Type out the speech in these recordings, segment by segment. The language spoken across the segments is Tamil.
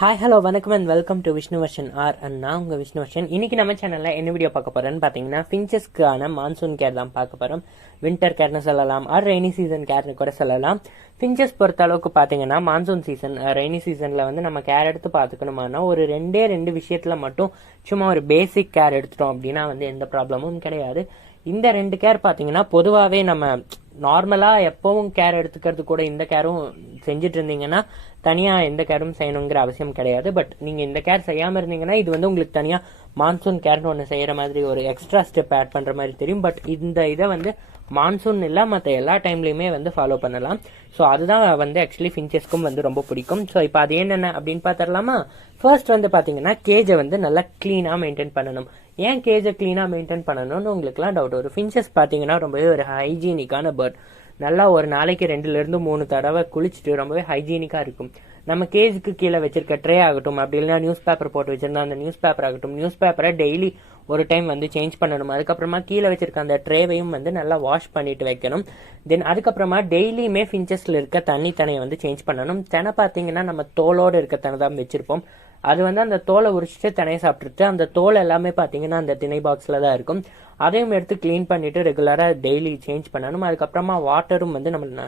ஹாய் ஹலோ வணக்கம் and welcome to Vishnu Varshan R and நான் உங்கள் விஷ்ணு வர்ஷன். இன்னைக்கு நம்ம சேனலில் என்ன வீடியோ பார்க்க போகிறோன்னு பார்த்தீங்கன்னா ஃபின்ச்சஸ்க்கான மான்சூன் கேர் தான் பார்க்க போகிறோம். வின்டர் கேர்னு சொல்லலாம் ஆர் ரெய்னி சீசன் கேர்னு கூட சொல்லலாம். ஃபின்ச்சஸ் பொறுத்த அளவுக்கு பார்த்தீங்கன்னா மான்சூன் சீசன் ரெய்னி சீசனில் வந்து நம்ம கேர் எடுத்து பார்த்துக்கணுமானா ஒரு ரெண்டு விஷயத்தில் மட்டும் சும்மா ஒரு பேசிக் கேர் எடுத்துட்டோம் அப்படின்னா வந்து எந்த ப்ராப்ளமும் கிடையாது. இந்த ரெண்டு கேர் பார்த்தீங்கன்னா பொதுவாகவே நம்ம நார்மலாக எப்பவும் கேர் எடுத்துக்கிறது கூட இந்த கேரும் செஞ்சுட்டு இருந்தீங்கன்னா தனியாக எந்த கேரும் செய்யணுங்கிற அவசியம் கிடையாது. பட் நீங்கள் இந்த கேர் செய்யாமல் இருந்தீங்கன்னா இது வந்து உங்களுக்கு தனியாக மான்சூன் கேர்னு ஒன்று செய்கிற மாதிரி ஒரு எக்ஸ்ட்ரா ஸ்டெப் ஆட் பண்ணுற மாதிரி தெரியும். பட் இந்த இதை வந்து மான்சூன் இல்லை மற்ற எல்லா டைம்லையுமே வந்து ஃபாலோ பண்ணலாம். ஸோ அதுதான் வந்து ஆக்சுவலி ஃபின்ச்சஸ்க்கும் வந்து ரொம்ப பிடிக்கும். ஸோ இப்போ அது என்னென்ன அப்படின்னு பார்த்துடலாமா? ஃபர்ஸ்ட் வந்து பார்த்தீங்கன்னா கேஜை வந்து நல்லா க்ளீனாக மெயின்டைன் பண்ணணும். ஏன் கேஜை க்ளீனாக மெயின்டைன் பண்ணணும்னு உங்களுக்குலாம் டவுட் வரும். ஃபின்ச்சஸ் பார்த்தீங்கன்னா ரொம்பவே ஒரு ஹைஜீனிக்கான பேர்ட். நல்லா ஒரு நாளைக்கு 2-3 தடவை குளிச்சுட்டு ரொம்பவே ஹைஜீனிக்காக இருக்கும். நம்ம கேஜுக்கு கீழே வச்சிருக்க ட்ரே ஆகட்டும், அப்படி இல்லைன்னா நியூஸ் பேப்பர் போட்டு வச்சிருந்தா அந்த நியூஸ் பேப்பர் ஆகட்டும், நியூஸ் பேப்பரை டெய்லி ஒரு டைம் வந்து சேஞ்ச் பண்ணணும். அதுக்கப்புறமா கீழே வச்சிருக்க அந்த ட்ரேவையும் வந்து நல்லா வாஷ் பண்ணிட்டு வைக்கணும். தென் அதுக்கப்புறமா டெய்லியுமே ஃபின்ச்சஸ்ல இருக்க தண்ணியை வந்து சேஞ்ச் பண்ணணும். தெனை பார்த்தீங்கன்னா நம்ம தோலோடு இருக்க தனை தான் வச்சிருப்போம். அது வந்து அந்த தோலை உரிச்சிட்டு தினையை சாப்பிட்டுட்டு அந்த தோல் எல்லாமே பார்த்தீங்கன்னா அந்த திணை பாக்ஸில் தான் இருக்கும். அதையும் எடுத்து க்ளீன் பண்ணிட்டு ரெகுலராக டெய்லி சேஞ்ச் பண்ணணும். அதுக்கப்புறமா வாட்டரும் வந்து நம்ம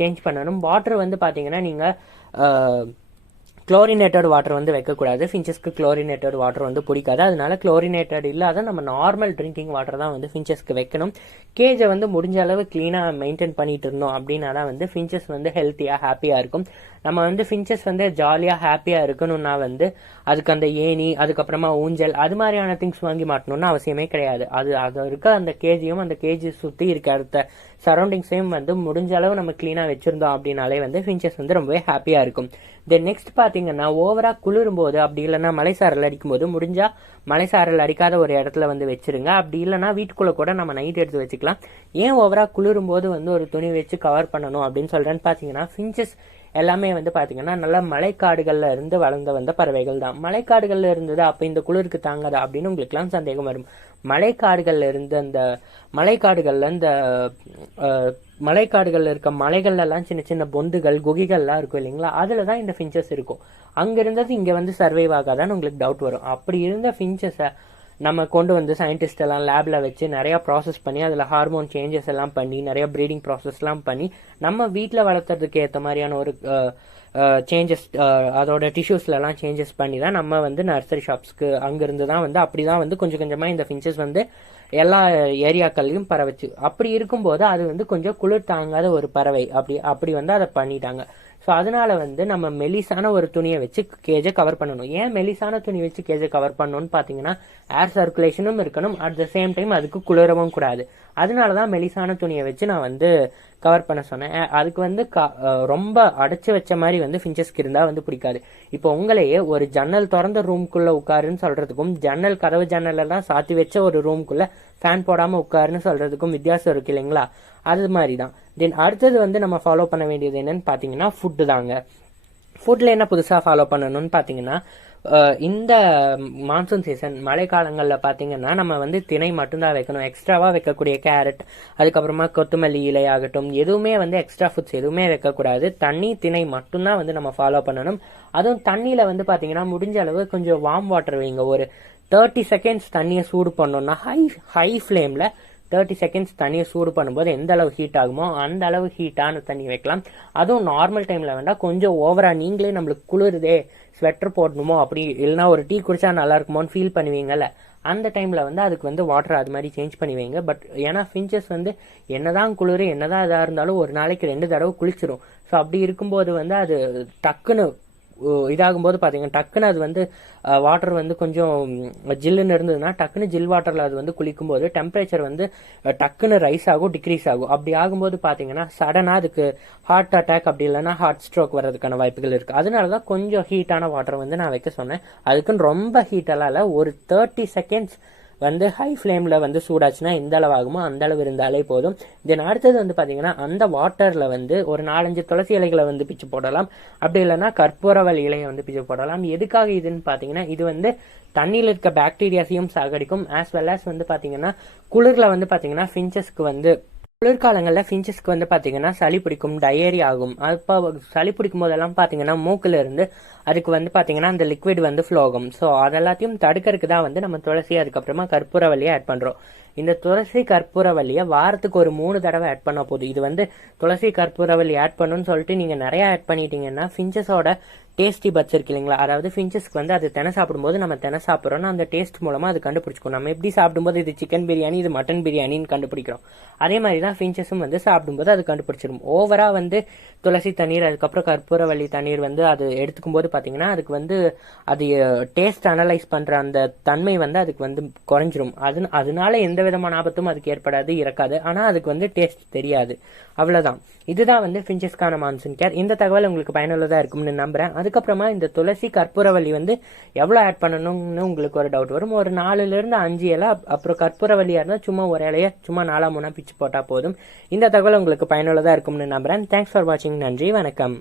சேஞ்ச் பண்ணணும். வாட்டர் வந்து பார்த்தீங்கன்னா நீங்கள் குளோரினேட்டட் வாட்டர் வந்து வைக்கக்கூடாது. ஃபின்ச்சஸ்க்கு குளோரினேட்டட் வாட்டர் வந்து பிடிக்காது. அதனால குளோரினேட்டட் இல்லாத நம்ம நார்மல் ட்ரிங்கிங் வாட்டர் தான் வந்து ஃபின்ச்சஸ்க்கு வைக்கணும். கேஜை வந்து முடிஞ்ச அளவு க்ளீனாக மெயின்டைன் பண்ணிட்டு இருந்தோம் அப்படின்னா தான் வந்து ஃபின்ச்சஸ் வந்து ஹெல்த்தியாக ஹாப்பியாக இருக்கும். நம்ம வந்து ஃபின்ச்சஸ் வந்து ஜாலியாக ஹாப்பியாக இருக்கணும்னா வந்து அதுக்கு அந்த ஏணி, அதுக்கப்புறமா ஊஞ்சல், அது மாதிரியான திங்ஸ் வாங்கி மாட்டணும்னு அவசியமே கிடையாது. அது இருக்க அந்த கேஜியும் அந்த கேஜி சுற்றி இருக்க அடுத்த சரௌண்டிங்ஸையும் வந்து முடிஞ்ச அளவு நம்ம க்ளீனாக வச்சிருந்தோம் அப்படின்னாலே வந்து ஃபின்ச்சஸ் வந்து ரொம்பவே ஹாப்பியாக இருக்கும். தென் நெக்ஸ்ட் பார்த்தீங்கன்னா ஓவரா குளிரும் போது அப்படி இல்லைன்னா மலைசாரல் அடிக்கும் போது முடிஞ்சா மலைசாரல் அடிக்காத ஒரு இடத்துல வந்து வச்சிருங்க. அப்படி இல்லைன்னா வீட்டுக்குள்ள கூட நம்ம நைட் எடுத்து வச்சுக்கலாம். ஏன் ஓவரா குளிரும் போது வந்து ஒரு துணி வச்சு கவர் பண்ணணும் அப்படின்னு சொல்றேன்னு பார்த்தீங்கன்னா ஃபின்ச்சஸ் எல்லாமே வந்து பார்த்தீங்கன்னா நல்லா மலைக்காடுகள்ல இருந்து வளர்ந்து வந்த பறவைகள் தான். மலைக்காடுகள்ல இருந்தது அப்போ இந்த குளிருக்கு தாங்காதா அப்படின்னு உங்களுக்குலாம் சந்தேகம் வரும். மலைக்காடுகள்ல இருந்து அந்த மலைக்காடுகள்ல இருக்க மலைகள்ல எல்லாம் சின்ன சின்ன பொந்துகள் குகைகள்லாம் இருக்கும் இல்லைங்களா, அதுலதான் இந்த ஃபின்ச்சஸ் இருக்கும். அங்க இருந்தது இங்க வந்து சர்வைவ் ஆகாதான்னு உங்களுக்கு டவுட் வரும். அப்படி இருந்த ஃபின்ச்சஸை நம்ம கொண்டு வந்து சயின்டிஸ்ட் எல்லாம் லேப்ல வச்சு நிறைய ப்ராசஸ் பண்ணி அதில் ஹார்மோன் சேஞ்சஸ் எல்லாம் பண்ணி நிறைய ப்ரீடிங் ப்ராசஸ்லாம் பண்ணி நம்ம வீட்டில் வளர்த்துறதுக்கு ஏற்ற மாதிரியான ஒரு சேஞ்சஸ் அதோட டிஷ்யூஸ்லாம் சேஞ்சஸ் பண்ணி தான் நம்ம வந்து நர்சரி ஷாப்ஸ்க்கு அங்கிருந்து தான் வந்து அப்படிதான் வந்து கொஞ்சம் கொஞ்சமாக இந்த ஃபின்ச்சஸ் வந்து எல்லா ஏரியாக்கள்லையும் பரவச்சு. அப்படி இருக்கும்போது அது வந்து கொஞ்சம் குளிர் தாங்காத ஒரு பறவை அப்படி வந்து அதை பண்ணிட்டாங்க. ஸோ அதனால வந்து நம்ம மெலிசான ஒரு துணியை வச்சு கேஜை கவர் பண்ணணும். ஏன் மெலிசான துணி வச்சு கேஜை கவர் பண்ணணும்னு பார்த்தீங்கன்னா ஏர் சர்க்குலேஷனும் இருக்கணும், அட் த சேம் டைம் அதுக்கு குளிரவும் கூடாது. அதனால தான் மெலிசான துணியை வச்சு நான் வந்து கவர் பண்ண சொன்னேன். அதுக்கு வந்து ரொம்ப அடைச்சு வச்ச மாதிரி வந்து ஃபின்ச்சஸ்க்கு இருந்தால் வந்து பிடிக்காது. இப்போ உங்களையே ஒரு ஜன்னல் திறந்த ரூம்குள்ள உட்காருன்னு சொல்றதுக்கும் கதவு ஜன்னல் எல்லாம் சாத்தி வச்ச ஒரு ரூம்குள்ள ஃபேன் போடாமல் உட்காருன்னு சொல்றதுக்கும் வித்தியாசம் இருக்கு இல்லைங்களா? அது மாதிரி தான். தென் அடுத்தது வந்து நம்ம ஃபாலோ பண்ண வேண்டியது என்னன்னு பார்த்தீங்கன்னா ஃபுட்டு தாங்க. ஃபுட்டில் என்ன புதுசாக ஃபாலோ பண்ணணும்னு பார்த்தீங்கன்னா இந்த மான்சூன் சீசன் மழை காலங்களில் பார்த்தீங்கன்னா நம்ம வந்து திணை மட்டும்தான் வைக்கணும். எக்ஸ்ட்ராவாக வைக்கக்கூடிய கேரட், அதுக்கப்புறமா கொத்தமல்லி இலை ஆகட்டும், எதுவுமே வந்து எக்ஸ்ட்ரா ஃபுட்ஸ் எதுவுமே வைக்கக்கூடாது. திணை மட்டும்தான் வந்து நம்ம ஃபாலோ பண்ணணும். அதுவும் தண்ணியில் வந்து பார்த்தீங்கன்னா முடிஞ்ச அளவு கொஞ்சம் வார்ம் வாட்டர் வைங்க. ஒரு 30 செகண்ட்ஸ் தண்ணியை சூடு பண்ணோம்னா ஹை ஃப்ளேமில் 30 செகண்ட்ஸ் தண்ணியை சூடு பண்ணும்போது எந்த அளவு ஹீட் ஆகுமோ அந்த அளவு ஹீட்டான தண்ணி வைக்கலாம். அதுவும் நார்மல் டைமில் வேண்டாம். கொஞ்சம் ஓவரா நீங்களே நம்மளுக்கு குளிருதே ஸ்வெட்டர் போடணுமோ அப்படி இல்லைன்னா ஒரு டீ குடிச்சா நல்லா இருக்குமோன்னு ஃபீல் பண்ணுவீங்கல்ல, அந்த டைமில் வந்து அதுக்கு வந்து வாட்டர் அது மாதிரி சேஞ்ச் பண்ணுவீங்க. பட் ஏன்னா ஃபின்ச்சஸ் வந்து என்னதான் குளிர் என்னதான் இதாக இருந்தாலும் ஒரு நாளைக்கு 2 தடவை குளிச்சிரும். ஸோ அப்படி இருக்கும்போது வந்து அது டக்குன்னு இதாகும்போது பார்த்தீங்கன்னா டக்குன்னு அது வந்து வாட்டர் வந்து கொஞ்சம் ஜில்லுன்னு இருந்ததுன்னா டக்குன்னு ஜில் வாட்டரில் அது வந்து குளிக்கும்போது டெம்பரேச்சர் வந்து டக்குன்னு ரைஸ் ஆகும், டிக்ரீஸ் ஆகும். அப்படி ஆகும்போது பார்த்தீங்கன்னா சடனாக அதுக்கு ஹார்ட் அட்டாக் அப்படி இல்லைன்னா ஹார்ட் ஸ்ட்ரோக் வர்றதுக்கான வாய்ப்புகள் இருக்குது. அதனால தான் கொஞ்சம் ஹீட்டான வாட்டர் வந்து நான் வைக்க சொன்னேன். அதுக்குன்னு ரொம்ப ஹீட்டெல்லாம் இல்லை, ஒரு 30 செகண்ட்ஸ் வந்து ஹை ஃப்ளேமில் வந்து சூடாச்சுன்னா எந்த அளவு ஆகுமோ அந்த அளவு இருந்தாலே போதும். தென் அடுத்தது வந்து பார்த்தீங்கன்னா அந்த வாட்டரில் வந்து ஒரு 4-5 துளசி இலைகளை வந்து பிச்சு போடலாம். அப்படி இல்லைன்னா கற்பூரவள்ளி இலையை வந்து பிச்சு போடலாம். எதுக்காக இதுன்னு பார்த்தீங்கன்னா இது வந்து தண்ணியில் இருக்க பாக்டீரியாஸையும் சாகடிக்கும். ஆஸ் வெல் ஆஸ் வந்து பார்த்தீங்கன்னா குளிரில் வந்து பார்த்தீங்கன்னா ஃபின்ச்சஸ்க்கு வந்து குளிர்காலங்களில் ஃபின்ச்சஸ்க்கு வந்து பார்த்தீங்கன்னா சளி பிடிக்கும், டயரி ஆகும். அப்போ சளி பிடிக்கும் போதெல்லாம் பார்த்தீங்கன்னா மூக்கில் இருந்து அதுக்கு வந்து பாத்தீங்கன்னா அந்த லிக்விட் வந்து ஃப்ளோ ஆகும். ஸோ அதெல்லாத்தையும் தடுக்கிறதுக்கு தான் வந்து நம்ம துளசி அதுக்கப்புறமா கற்பூரவல்லியை ஆட் பண்றோம். இந்த துளசி கற்பூரவல்லியை வாரத்துக்கு ஒரு 3 தடவை ஆட் பண்ண போதும். இது வந்து துளசி கற்பூரவல்லி ஆட் பண்ணுன்னு சொல்லிட்டு நீங்க நிறைய ஆட் பண்ணிட்டீங்கன்னா ஃபின்ச்சஸோட டேஸ்டி பட்ஸ் இருக்கு இல்லைங்களா, அதாவது ஃபின்ச்சஸ்க்கு வந்து அது தென சாப்பிடும்போது நம்ம தென சாப்பிட்றோம்னா அந்த டேஸ்ட் மூலமா அது கண்டுபிடிச்சிக்கும். நம்ம எப்படி சாப்பிடும்போது இது சிக்கன் பிரியாணி இது மட்டன் பிரியாணின்னு கண்டுபிடிக்கிறோம், அதே மாதிரி தான் ஃபின்ச்சஸும் வந்து சாப்பிடும்போது அது கண்டுபிடிச்சிடும். ஓவரா வந்து துளசி தண்ணீர் அதுக்கப்புறம் கற்பூரவல்லி தண்ணீர் வந்து அது எடுத்துக்கும் போது பாத்தீங்கன்னா அதுக்கு வந்து அது டேஸ்ட் அனலைஸ் பண்ற அந்த தன்மை வந்து அதுக்கு வந்து குறைஞ்சிரும். அதனால எந்த விதமான ஆபத்தும் அதுக்கு ஏற்படாது, இறக்காது. ஆனா அதுக்கு வந்து டேஸ்ட் தெரியாது, அவ்வளவுதான். இதுதான் வந்து ஃபின்ச்சஸ்க்கான மான்சூன் கேர். இந்த தகவல் உங்களுக்கு பயனுள்ளதா இருக்கும்னு நம்புறேன். அதுக்கப்புறமா இந்த துளசி கற்பூரவல்லி வந்து எவ்வளவு ஆட் பண்ணணும்னு உங்களுக்கு ஒரு டவுட் வரும். ஒரு 4ல இருந்து 5 இலை, அப்புறம் கற்பூரவல்லியா இருந்தா சும்மா ஒரு இலைய சும்மா 4 3 பிச்சு போட்டா போதும். இந்த தகவல் உங்களுக்கு பயனுள்ளதா இருக்கும்னு நம்புறேன். தேங்க்ஸ் ஃபார் வாட்சிங். நன்றி, வணக்கம்.